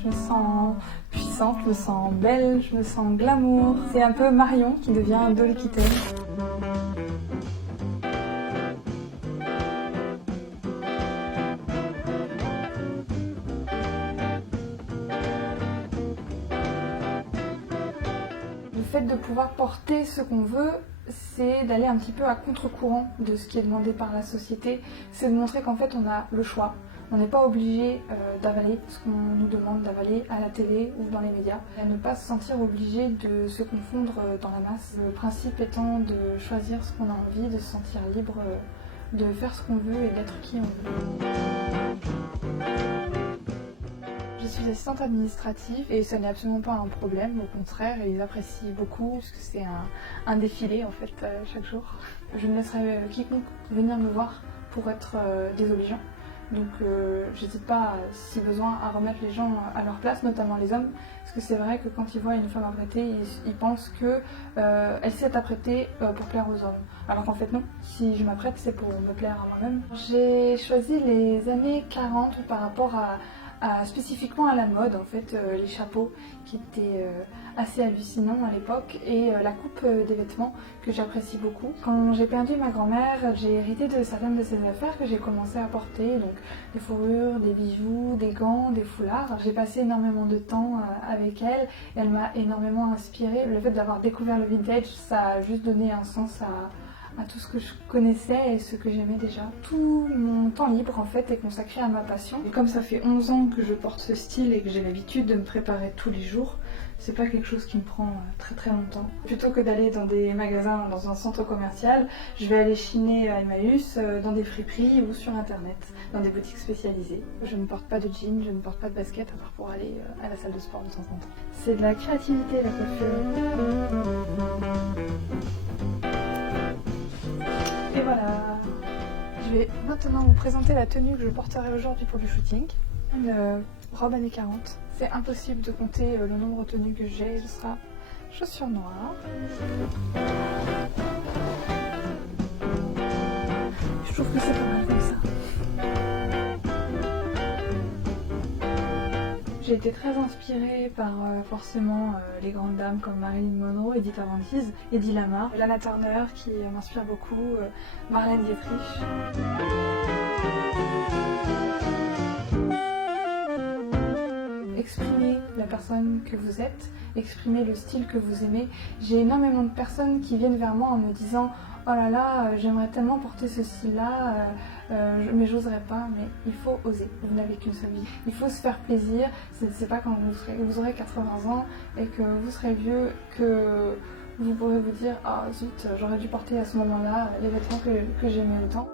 je me sens puissante, je me sens belle, je me sens glamour. C'est un peu Marion qui devient Dolly Kitten. Le fait de pouvoir porter ce qu'on veut, c'est d'aller un petit peu à contre-courant de ce qui est demandé par la société. C'est de montrer qu'en fait on a le choix. On n'est pas obligé d'avaler ce qu'on nous demande d'avaler à la télé ou dans les médias. Et ne pas se sentir obligé de se confondre dans la masse. Le principe étant de choisir ce qu'on a envie, de se sentir libre, de faire ce qu'on veut et d'être qui on veut. Je suis assistante administrative et ça n'est absolument pas un problème, au contraire, ils apprécient beaucoup parce que c'est un défilé en fait chaque jour. Je ne laisserai quiconque venir me voir pour être désobligeant, donc j'hésite pas, si besoin, à remettre les gens à leur place, notamment les hommes, parce que c'est vrai que quand ils voient une femme apprêtée, ils pensent qu'elle s'est apprêtée pour plaire aux hommes, alors qu'en fait non, si je m'apprête c'est pour me plaire à moi-même. J'ai choisi les années 40 par rapport spécifiquement à la mode, en fait, les chapeaux qui étaient assez hallucinants à l'époque et la coupe des vêtements que j'apprécie beaucoup. Quand j'ai perdu ma grand-mère, j'ai hérité de certaines de ses affaires que j'ai commencé à porter, donc des fourrures, des bijoux, des gants, des foulards. J'ai passé énormément de temps avec elle et elle m'a énormément inspirée. Le fait d'avoir découvert le vintage, ça a juste donné un sens à tout ce que je connaissais et ce que j'aimais déjà. Tout mon temps libre en fait est consacré à ma passion. Et comme ça fait 11 ans que je porte ce style et que j'ai l'habitude de me préparer tous les jours, c'est pas quelque chose qui me prend très longtemps. Plutôt que d'aller dans des magasins, dans un centre commercial, je vais aller chiner à Emmaüs, dans des friperies ou sur internet, dans des boutiques spécialisées. Je ne porte pas de jean, je ne porte pas de basket à part pour aller à la salle de sport de temps en temps. C'est de la créativité la coiffure. Et voilà, je vais maintenant vous présenter la tenue que je porterai aujourd'hui pour du shooting. Une robe années 40. C'est impossible de compter le nombre de tenues que j'ai. Ce sera chaussures noires. Je trouve que c'est pas mal comme ça. J'ai été très inspirée par forcément les grandes dames comme Marilyn Monroe, Edith Avantiz, Eddie Lamar, Lana Turner qui m'inspire beaucoup, Marlène Dietrich. Exprimez la personne que vous êtes, exprimez le style que vous aimez. J'ai énormément de personnes qui viennent vers moi en me disant « Oh là là, j'aimerais tellement porter ce style-là, mais j'oserais pas. » Mais il faut oser, vous n'avez qu'une seule vie. Il faut se faire plaisir, c'est pas quand vous aurez 80 ans et que vous serez vieux que vous pourrez vous dire « Ah zut, j'aurais dû porter à ce moment-là les vêtements que j'aimais autant. »